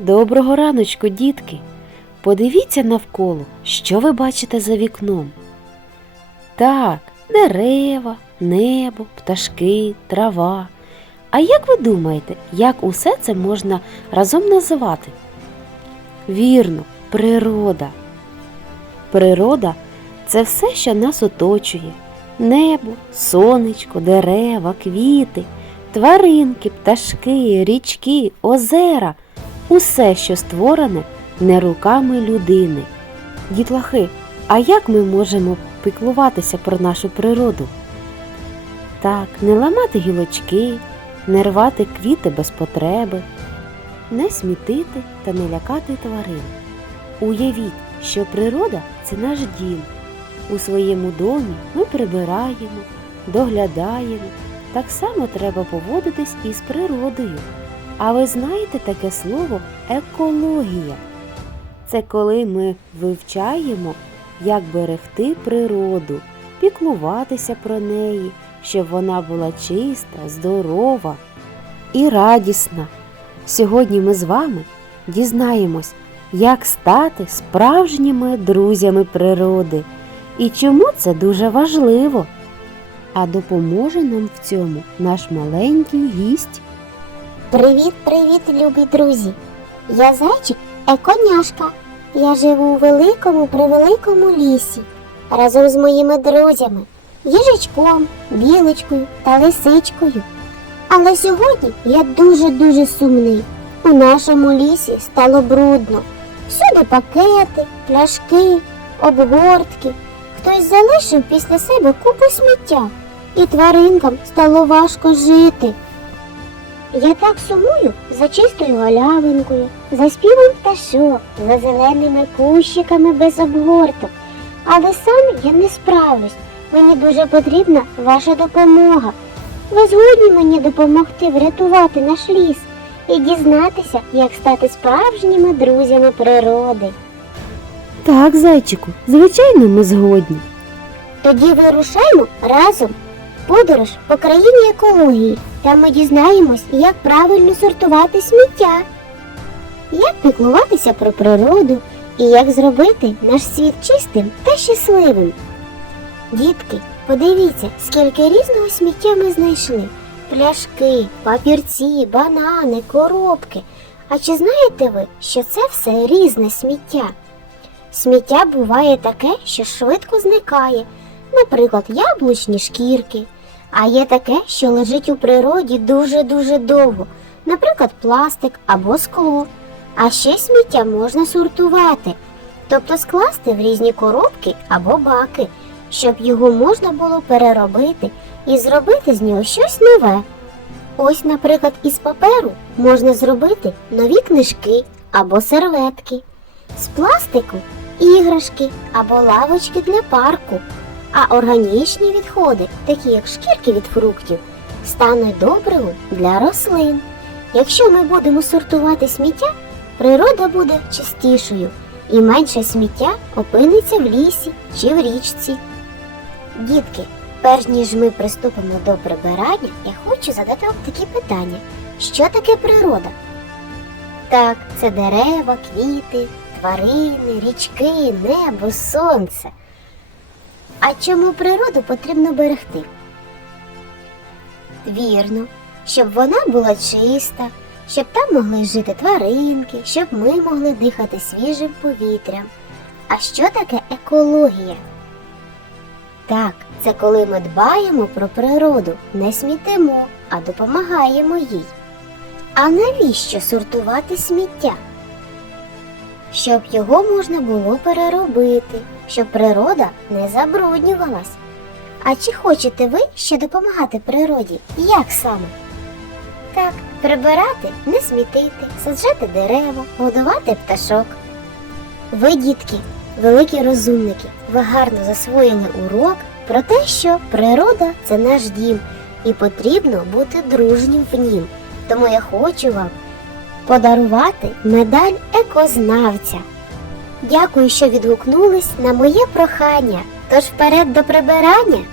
Доброго раночку, дітки. Подивіться навколо, що ви бачите за вікном. Так, дерева, небо, пташки, трава. А як ви думаєте, як усе це можна разом називати? Вірно, природа. Природа це все, що нас оточує: небо, сонечко, дерева, квіти, тваринки, пташки, річки, озера усе, що створене не руками людини. Дітлахи, а як ми можемо піклуватися про нашу природу? Так, не ламати гілочки, не рвати квіти без потреби, не смітити та не лякати тварин. Уявіть, що природа це наш дім. У своєму домі ми прибираємо, доглядаємо. Так само треба поводитись і з природою. А ви знаєте таке слово екологія? Це коли ми вивчаємо, як берегти природу, піклуватися про неї, щоб вона була чиста, здорова і радісна. Сьогодні ми з вами дізнаємось, як стати справжніми друзями природи і чому це дуже важливо. А допоможе нам в цьому наш маленький гість. Привіт, привіт, любі друзі! Я зайчик Еконяшка. Я живу у великому превеликому лісі разом з моїми друзями, їжачком, білочкою та лисичкою. Але сьогодні я дуже-дуже сумний. У нашому лісі стало брудно. Всюди пакети, пляшки, обгортки. Хтось залишив після себе купу сміття, і тваринкам стало важко жити. Я так сумую за чистою галявинкою, за співом пташок, за зеленими кущиками без обгорток. Але сам я не справлюсь. Мені дуже потрібна ваша допомога. Ви згодні мені допомогти врятувати наш ліс і дізнатися, як стати справжніми друзями природи. Так, зайчику, звичайно, ми згодні. Тоді вирушаймо разом. Подорож по країні екології. Там ми дізнаємось, як правильно сортувати сміття, як піклуватися про природу і як зробити наш світ чистим та щасливим. Дітки, подивіться, скільки різного сміття ми знайшли: пляшки, папірці, банани, коробки. А чи знаєте ви, що це все різне сміття? Сміття буває таке, що швидко зникає, наприклад, яблучні шкірки. А є таке, що лежить у природі дуже-дуже довго, наприклад, пластик або скло. А ще сміття можна сортувати, тобто скласти в різні коробки або баки, щоб його можна було переробити і зробити з нього щось нове. Ось, наприклад, із паперу можна зробити нові книжки або серветки, з пластику іграшки або лавочки для парку. А органічні відходи, такі як шкірки від фруктів, стануть добривом для рослин. Якщо ми будемо сортувати сміття, природа буде чистішою і менше сміття опиниться в лісі чи в річці. Дітки, перш ніж ми приступимо до прибирання, я хочу задати вам такі питання: що таке природа? Так, це дерева, квіти, тварини, річки, небо, сонце. А чому природу потрібно берегти? Вірно, щоб вона була чиста, щоб там могли жити тваринки, щоб ми могли дихати свіжим повітрям. А що таке екологія? Так, це коли ми дбаємо про природу, не смітимо, а допомагаємо їй. А навіщо сортувати сміття? Щоб його можна було переробити, щоб природа не забруднювалась. А чи хочете ви ще допомагати природі? Як саме? Так, прибирати, не смітити, саджати дерева, годувати пташок. Ви, дітки, великі розумники, ви гарно засвоїли урок про те, що природа це наш дім, і потрібно бути дружнім в нім. Тому я хочу вам подарувати медаль екознавця. Дякую, що відгукнулись на моє прохання. Тож вперед до прибирання.